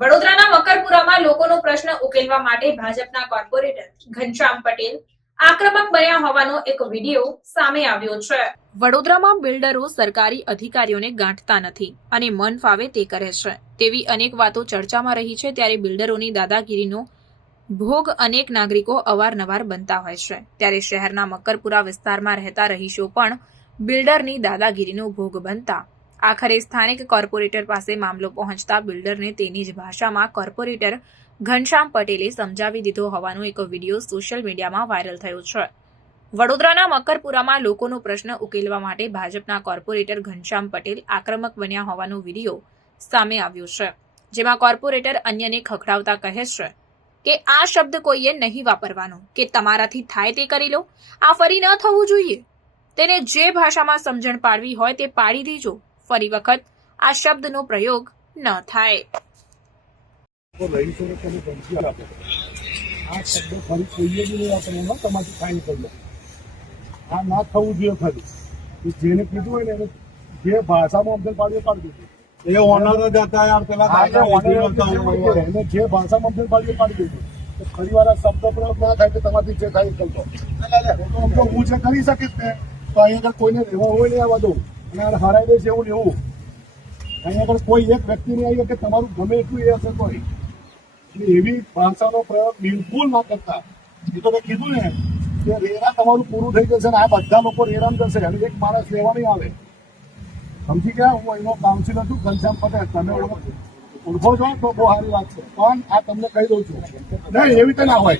વડોદરાના મકરપુરામાં લોકોનો પ્રશ્ન ઉકેલવા માટે ભાજપના કોર્પોરેટર ઘનશ્યામ પટેલ આક્રમક બન્યા હોવાનો એક વીડિયો સામે આવ્યો છે. વડોદરામાં બિલ્ડરો સરકારી અધિકારીઓને ગાંઠતા નથી અને મન ફાવે તે કરે છે. તેવી અનેક વાતો ચર્ચામાં રહી છે ત્યારે બિલ્ડરોની દાદાગીરીનો ભોગ અનેક નાગરિકો અવારનવાર બનતા હોય છે. ત્યારે શહેરના મકરપુરા વિસ્તારમાં રહેતા રહીશો પણ બિલ્ડરની દાદાગીરીનો ભોગ બનતા. આખરે સ્થાનિક કોર્પોરેટર પાસે મામલો પહોંચતા બિલ્ડરને તેની જ ભાષામાં કોર્પોરેટર ઘનશ્યામ પટેલે સમજાવી દીધો હોવાનો એક વીડિયો સોશિયલ મીડિયામાં વાયરલ થયો છે. વડોદરાના મકરપુરામાં લોકોનો પ્રશ્ન ઉકેલવા માટે ભાજપના કોર્પોરેટર ઘનશ્યામ પટેલ આક્રમક બન્યા હોવાનો વીડિયો સામે આવ્યો છે, જેમાં કોર્પોરેટર અન્યને ખખડાવતા કહે છે કે, આ શબ્દ કોઈએ નહીં વાપરવાનો. કે તમારાથી થાય તે કરી લો. આ ફરી ન થવું જોઈએ. તેને જે ભાષામાં સમજણ પાડવી હોય તે પાડી દીજો. ફરી વખત આ શબ્દનો પ્રયોગ ન થાય. આ શબ્દ ફરી કોઈએ બી નહીં વાપરવાનો તમારી ફાઇન કરી આ ના થવું જોઈએ ફરી જેને કીધું હોય ને જે ભાષામાં અમદલ પાડીએ પાડી દીધું એ ઓનર જ હતા યાર પેલા એને ભાષામાં અમદલ પાડી દીધું તો ફરી વાર શબ્દ પ્રયોગ ના થાય કે તમારી જે થાય કરતો. તો આમ તો હું જે કરી શકીશ ને તો અહીં આગળ કોઈને રહેવા હોય નહીં આવવા દઉં અને આ હરાઈ દેશે એવું ને અહીંયા અહીં આગળ કોઈ એક વ્યક્તિ નહીં આવી કે તમારું ગમે એટલું એ અસર તો એટલે એવી ભાષાનો પ્રયોગ બિલકુલ ના કરતા. એ તો મેં કીધું ને કે રેરા તમારું પૂરું થઈ જશે ને આ બધા લોકો રેરામ જશે અને એક માણસ લેવા નહીં આવે. સમજી ગયા? હું એનો કાઉન્સિલર છું, ઘનશ્યામ પટેલ. તમે ઓળખો છો. તો બહુ સારી વાત છે. પણ આ તમને કહી દઉં છું. નહીં, એવી રીતે ના હોય.